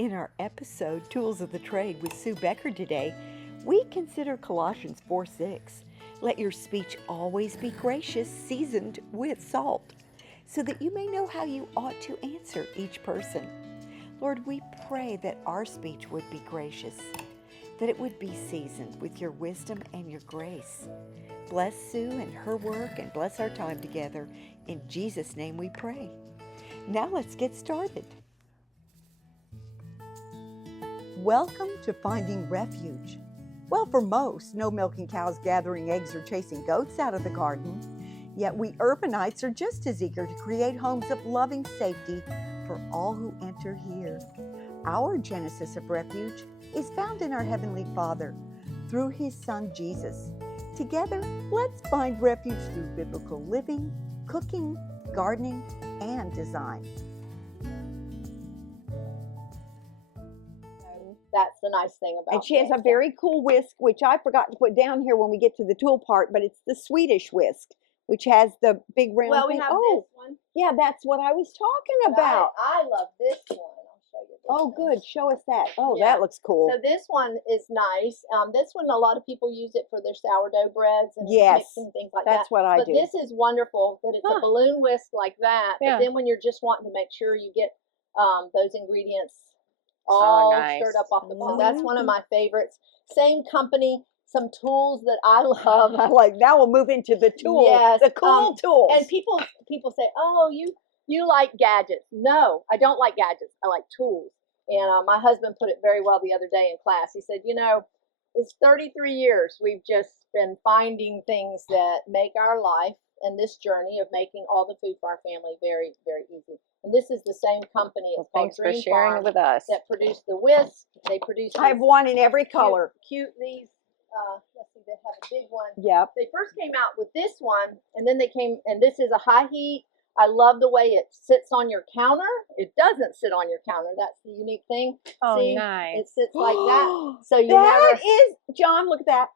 In our episode, Tools of the Trade with Sue Becker today, we consider Colossians 4:6. Let your speech always be gracious, seasoned with salt, so that you may know how you ought to answer each person. Lord, we pray that our speech would be gracious, that it would be seasoned with your wisdom and your grace. Bless Sue and her work and bless our time together. In Jesus' name we pray. Now let's get started. Welcome to Finding Refuge. Well, for most, no milking cows gathering eggs or chasing goats out of the garden. Yet we urbanites are just as eager to create homes of loving safety for all who enter here. Our genesis of refuge is found in our Heavenly Father through His Son Jesus. Together, let's find refuge through biblical living, cooking, gardening, and design. That's the nice thing about it. And she has a very cool whisk, which I forgot to put down here when we get to the tool part, but it's the Swedish whisk, which has the big round Well, thing. we have this one. Yeah, that's what I was talking But about. I love this one. I'll show you this Oh, one. good. Show us that. Oh, Yeah. that looks cool. So this one is nice. This one, a lot of people use it for their sourdough breads and Yes, mixing things like that's that. what I But do. this is wonderful that it's a balloon whisk like that. Yeah. But then when you're just wanting to make sure you get those ingredients all nice. stirred up off the bottom. That's one of my favorites. Same company. Some tools that I love. I like now we'll move into the tool. Yes, The cool tools. And people say, "Oh, you like gadgets." No, I don't like gadgets. I like tools. And my husband put it very well the other day in class. He said, it's 33 years we've just been finding things that make our life and this journey of making all the food for our family very, very easy. And this is the same company. It's called Thanks for Dream sharing Farm it with us. that produced the whisk. They produce I have one in every color. Cute these. Let's see, they have a big one. Yep. They first came out with this one, and then they came, and this is a high heat. I love the way it sits on your counter. It doesn't sit on your counter. That's the unique thing. Oh, See, nice. It sits like that. So you That is, John, look at that.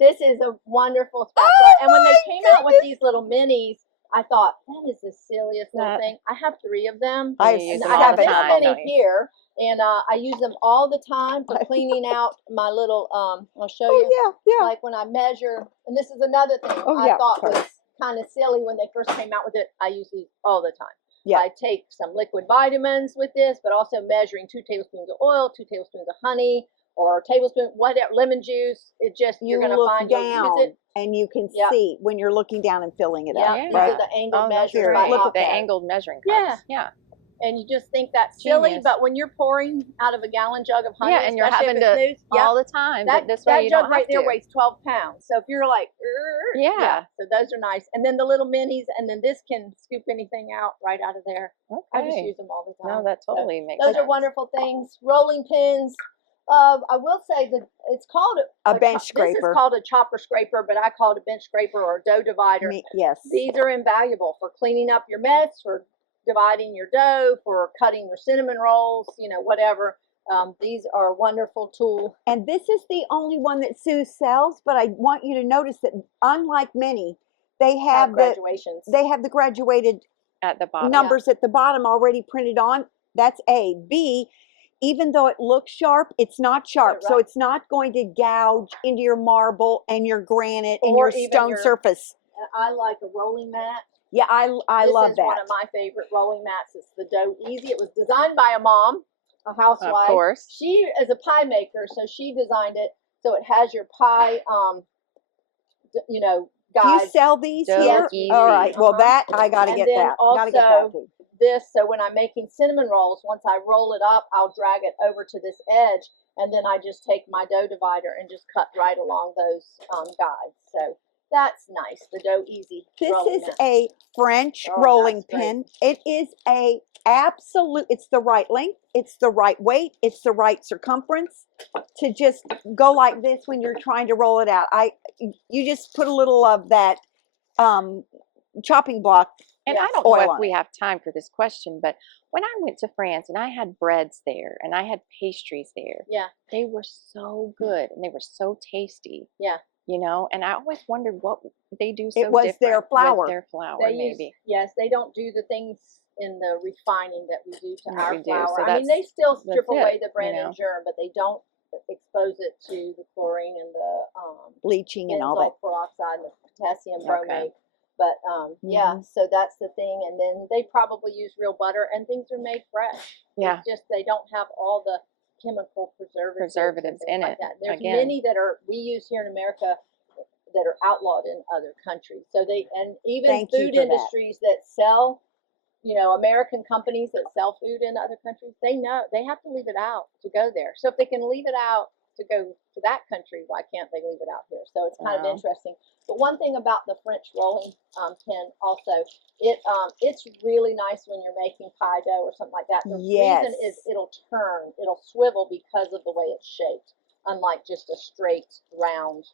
This is a wonderful spatula. Oh, and when they my came out with these little minis, I thought, that is the silliest little thing. I have 3 of them. I You use And them I all have the this time, many don't you? here. And I use them all the time for cleaning out my little, I'll show Oh, you. yeah. Like when I measure, and this is another thing Oh, I yeah, thought sorry. was kind of silly when they first came out with it. I use these all the time. Yeah. I take some liquid vitamins with this, but also measuring 2 tablespoons of oil, 2 tablespoons of honey, or a tablespoon, whatever, lemon juice. It just, you're going to look find down you'll use it. and you can Yep. see when you're looking down and filling it up. Yeah, these Right? are the angled Oh, that's measures. great. by Look at The that. angled measuring Yeah. cups. Yeah. And you just think that's silly, Genius. but when you're pouring out of a gallon jug of honey, Yeah, and you're especially having if it's to loose, yep, all the time. that, But this way that you jug don't right have there to. weighs 12 pounds. So if you're like, Yeah. so those are nice. And then the little minis, and then this can scoop anything out right out of there. I just Okay. use them all the time. No, that So totally makes those sense. are wonderful things. Rolling pins. I will say that it's called A bench This scraper. is called a chopper scraper, but I call it a bench scraper or a dough divider. Yes. These are invaluable for cleaning up your mess, for dividing your dough, for cutting your cinnamon rolls, whatever. These are a wonderful tool. And this is the only one that Sue sells, but I want you to notice that unlike many, they have Graduations. they have the graduated At the bottom. numbers at the bottom already printed on. That's A. B, even though it looks sharp, it's not sharp. Right. So it's not going to gouge into your marble and your granite and Or your even stone your- surface. I like a rolling mat. Yeah, I love This is that. one of my favorite rolling mats. It's the Dough Easy. It was designed by a mom, a housewife. Of course. She is a pie maker, so she designed it so it has your pie, Do you guides. sell these Dough here? Easy. All right. Well, Uh-huh. that I got to And get then that. Got to get that also too. This, so when I'm making cinnamon rolls, once I roll it up, I'll drag it over to this edge, and then I just take my dough divider and just cut right along those guides. So that's nice. The Dough Easy. This rolling is mat. a French Oh, rolling that's great. pin. It is a absolute, it's the right length, it's the right weight, it's the right circumference to just go like this when you're trying to roll it out. You just put a little of that chopping block. And Yes. I don't know Oil if on we have time for this question, but when I went to France and I had breads there and I had pastries there, Yeah. they were so good and they were so tasty. Yeah. And I always wondered what they do so It was different their flour. with their flour, They maybe. use, yes, they don't do the things in the refining that we do to That our we do. flour. So I mean, they still that's strip away it, the bran you know. and germ, but they don't expose it to the chlorine and the Bleaching and all that. benzoyl peroxide and the potassium Okay. bromate. But yeah, so that's the thing. And then they probably use real butter, and things are made fresh. Yeah. It's just they don't have all the chemical preservatives in like it. that. There's Again. many that we use here in America that are outlawed in other countries. So and even Thank you food for that. industries that sell, American companies that sell food in other countries, they know they have to leave it out to go there. So if they can leave it out to go to that country, why can't they leave it out here? So it's kind of Wow. interesting. But one thing about the French rolling pin also, it's really nice when you're making pie dough or something like that. The reason is it'll swivel because of the way it's shaped, unlike just a straight round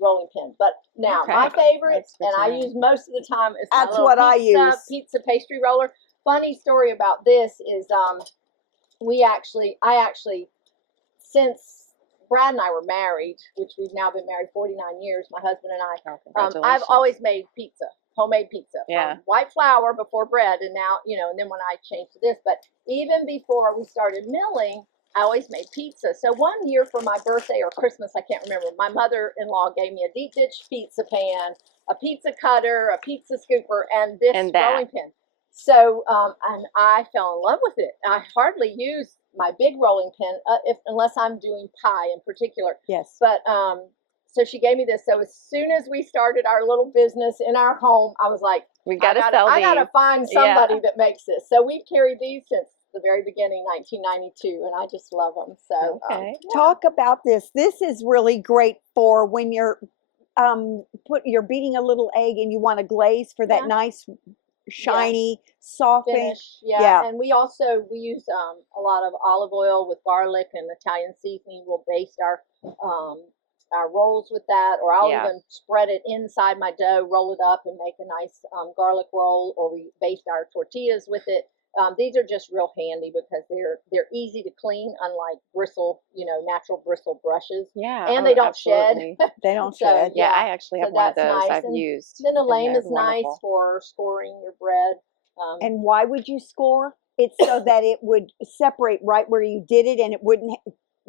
rolling pin. But now Okay. my favorite, That's good and to I know. use most of the time, is my That's little what I use. pizza pastry roller. Funny story about this is I actually, since Brad and I were married, which we've now been married 49 years, my husband and I, I've Congratulations. always made pizza, homemade pizza, Yeah. from white flour before bread, and now, and then when I changed to this, but even before we started milling, I always made pizza. So one year for my birthday or Christmas, I can't remember, my mother-in-law gave me a deep dish pizza pan, a pizza cutter, a pizza scooper, and this rolling pin. So, and I fell in love with it. I hardly use my big rolling pin, unless I'm doing pie in particular. Yes. But so she gave me this. So as soon as we started our little business in our home, I was like, We gotta sell I these. gotta find somebody that makes this. So we've carried these since the very beginning, 1992, and I just love them. So Okay. Talk about this. This is really great for when you're you're beating a little egg and you want a glaze for that nice shiny soft finish. Yeah. And we use a lot of olive oil with garlic and Italian seasoning. We'll baste our rolls with that, or I'll even spread it inside my dough, roll it up, and make a nice garlic roll, or we baste our tortillas with it. These are just real handy because they're easy to clean, unlike natural bristle brushes. Yeah. And they don't absolutely. shed. They don't So, shed. Yeah, I actually have one of that's those nice. I've And used. then the and lame they're is nice wonderful. for scoring your bread. And why would you score? It's so that it would separate right where you did it, and it wouldn't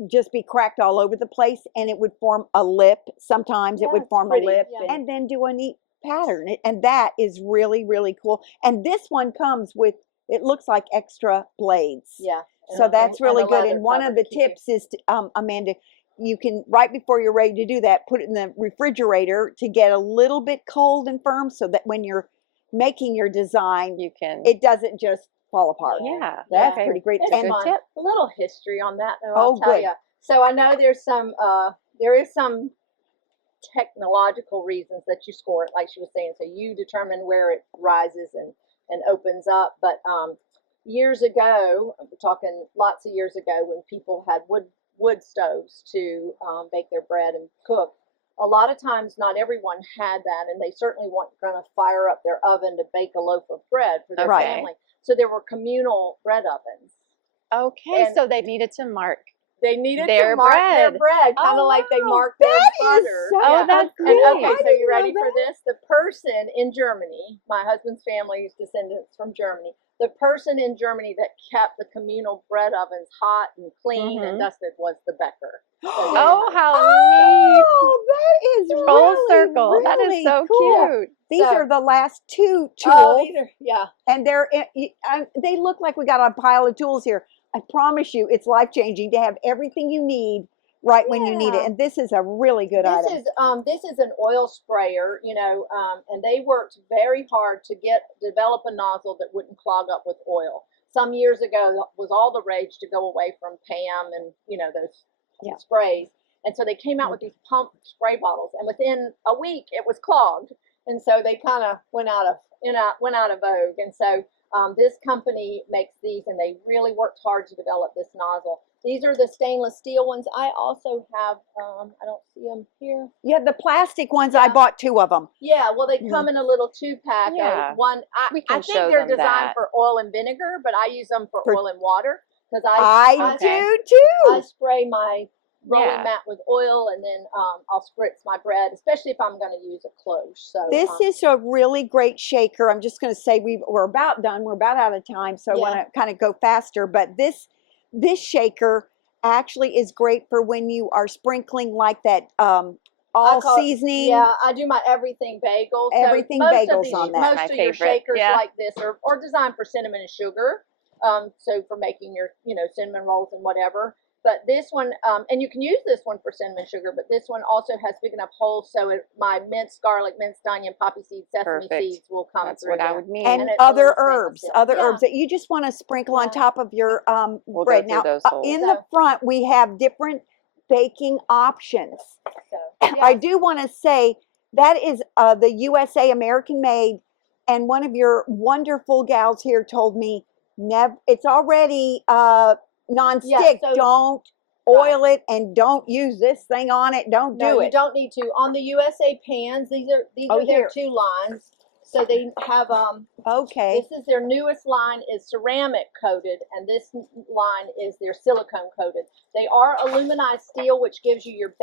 just be cracked all over the place, and it would form a lip. Sometimes it would form pretty, a lip yeah. and then do a neat pattern. And that is really, really cool. And this one comes with, it looks like extra blades. Yeah. So that's really good. leather And one cover of the to keep it. tips is, Amanda, you can, right before you're ready to do that, put it in the refrigerator to get a little bit cold and firm, so that when you're making your design, You can. it doesn't just fall apart. Yeah. That's Okay. pretty great. It's And fun. tip. A little history on that, though, Oh, I'll tell good. you. So I know there is some technological reasons that you score it, like she was saying. So you determine where it rises and opens up. But years ago, we're talking lots of years ago, when people had wood stoves to bake their bread and cook, a lot of times not everyone had that, and they certainly weren't going to fire up their oven to bake a loaf of bread for their Okay. family. So there were communal bread ovens. Okay, And so they needed to mark. They needed Their to mark their bread. bread, kind of Oh, like they wow. mark their That is butter. so Oh, that's And great. okay, I so didn't you ready know for that. this? The person in Germany, my husband's family's descendants from Germany, the person in Germany that kept the communal bread ovens hot and clean and dusted was the Becker. Oh, how neat. Oh, that is Full really, circle. That is really so cool. cute. These So- are the last two tools, Oh, these are, yeah. and they look like we got a pile of tools here. I promise you, it's life changing to have everything you need right when you need it. Yeah. And this is a really good item. This is an oil sprayer, and they worked very hard to develop a nozzle that wouldn't clog up with oil. Some years ago was all the rage to go away from Pam and those sprays, and so they came out with these pump spray bottles, and within a week it was clogged, and so they kind of went out of vogue, and so this company makes these, and they really worked hard to develop this nozzle. These are the stainless steel ones. I also have, I don't see them here. Yeah, the plastic ones, I bought 2 of them. Yeah, well, they come in a little 2-pack. Yeah. One, We I can think show they're them designed that. for oil and vinegar, but I use them for For- oil and water because I I do too. spray my rolling mat with oil, and then I'll spritz my bread, especially if I'm going to use a cloche. So this is a really great shaker. I'm just going to say we're about done. We're about out of time, so I want to kind of go faster. But this shaker actually is great for when you are sprinkling like that all seasoning. Yeah, I do my everything bagel. Everything so bagels on that. Most of your shakers like this are designed for cinnamon and sugar. So for making your cinnamon rolls and whatever. But this one, and you can use this one for cinnamon sugar, but this one also has big enough holes so my minced garlic, minced onion, poppy seeds, sesame seeds will come That's through. That's what I would need. And other herbs that you just want to sprinkle on top of your we'll bread. Now, in the front, we have different baking options. I do want to say that is the USA American made, and one of your wonderful gals here told me it's already non-stick. Don't oil it, and don't use this thing on it. Don't do it. You don't need to. On the USA pans, these are their 2 lines. So they have this is their newest line is ceramic coated, and this line is their silicone coated. They are aluminized steel, which gives you your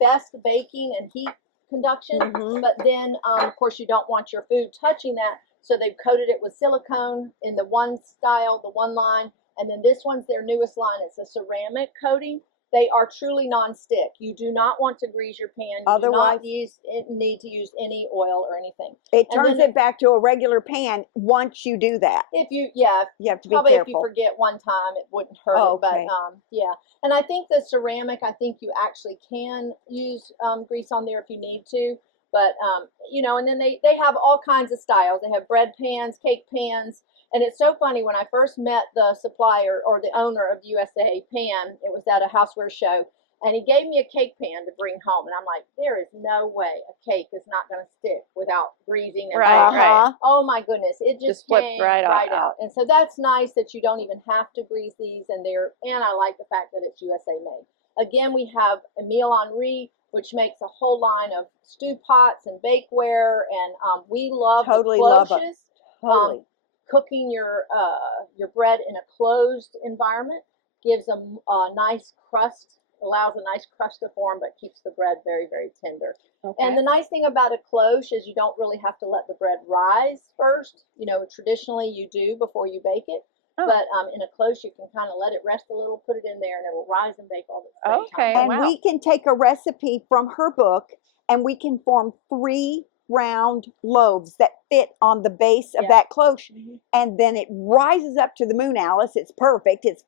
best baking and heat conduction. But then of course you don't want your food touching that. So they've coated it with silicone in the one style, the one line, and then this one's their newest line. It's a ceramic coating. They are truly non-stick. You do not want to grease your pan. You do not need to use any oil or anything. It turns it back to a regular pan once you do that. If you have to be probably careful. If you forget one time, it wouldn't hurt it. But and I think the ceramic, I think you actually can use grease on there if you need to. But and then they have all kinds of styles. They have bread pans, cake pans. And it's so funny, when I first met the supplier or the owner of USA Pan, it was at a houseware show, and he gave me a cake pan to bring home. And I'm like, there is no way a cake is not going to stick without greasing. And right. Oh my goodness, it just flipped came right out. And so that's nice that you don't even have to grease these. And I like the fact that it's USA made. Again, we have Emile Henry, which makes a whole line of stew pots and bakeware, and we love the cloches. Totally. Cooking your bread in a closed environment gives a nice crust, allows a nice crust to form, but keeps the bread very, very tender. And the nice thing about a cloche is you don't really have to let the bread rise first. Traditionally you do before you bake it. But in a cloche, you can kind of let it rest a little, put it in there, and it will rise and bake all the same time. And we can take a recipe from her book, and we can form 3 round loaves that fit on the base of that cloche, and then it rises up to the moon, Alice. It's perfect. It's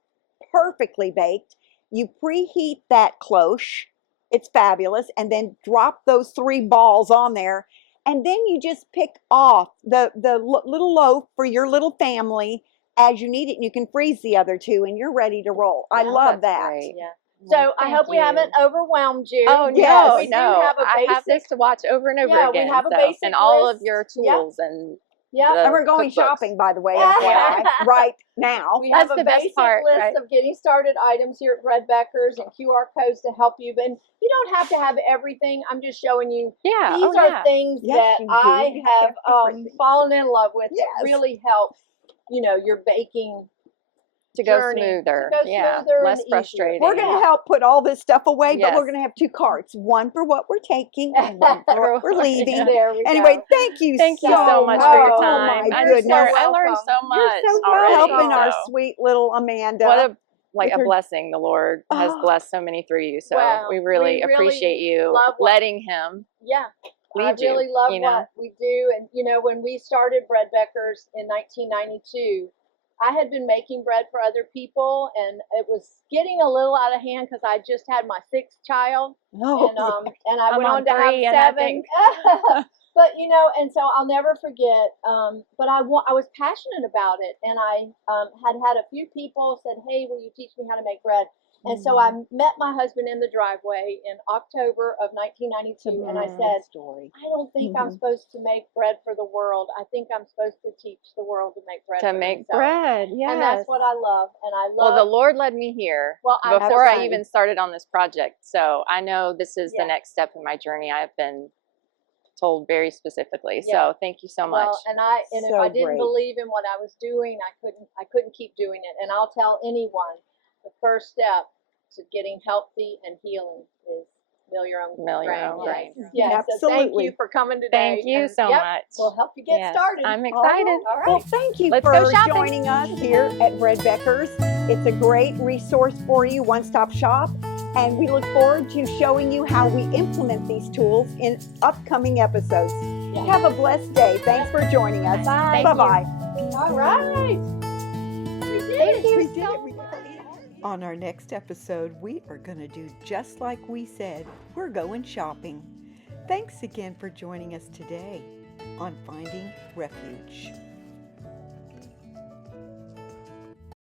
perfectly baked. You preheat that cloche. It's fabulous. And then drop those 3 balls on there, and then you just pick off the little loaf for your little family as you need it, and you can freeze the other 2, and you're ready to roll. I love that. Great. Yeah. So I hope we haven't overwhelmed you. Oh, yes. No. I have this to watch over and over again. We have a basic and all list. of your tools and and we're going shopping, by the way, FYI, right now. We have That's a the best basic part, list right? of getting started items here at Bread Beckers and QR codes to help you. And you don't have to have everything. I'm just showing you. These are things that I have fallen in love with that really help, your baking to go smoother. Less frustrating. We're going to help put all this stuff away, but we're going to have 2 carts. One for what we're taking and one for what we're leaving. Anyway, thank you so much for your time. Oh my goodness. I learned so much. You're so helping our sweet little Amanda. What a blessing the Lord has blessed so many through you. So we really appreciate you letting him lead you. I really love what we do. And, when we started Bread Beckers in 1992, I had been making bread for other people, and it was getting a little out of hand because I just had my 6th child, and I went on to have 7. But and so I'll never forget. But I was passionate about it, and I had a few people said, "Hey, will you teach me how to make bread?" And so I met my husband in the driveway in October of 1992, and I said, I don't think I'm supposed to make bread for the world. I think I'm supposed to teach the world to make bread. Bread, yes. And that's what I love. And I love. Well, the Lord led me here before I even started on this project. So I know this is the next step in my journey. I've been told very specifically. So thank you so much. Well, if I didn't believe in what I was doing, I couldn't keep doing it. And I'll tell anyone, the first step to getting healthy and healing is mill your own Mill your grain. own grain. Yes. So thank Absolutely. you for coming today. Thank you and, so yep, much. We'll help you get Yes, started. I'm excited. All right. Well, thank you Let's for go shopping. joining us here at Bread Beckers. It's a great resource for you, one-stop shop, and we look forward to showing you how we implement these tools in upcoming episodes. Yeah. Have a blessed day. Thanks for joining us. Bye. Bye-bye. All right. We did it. We did it. We did it. On our next episode, we are going to do just like we said. We're going shopping. Thanks again for joining us today on Finding Refuge.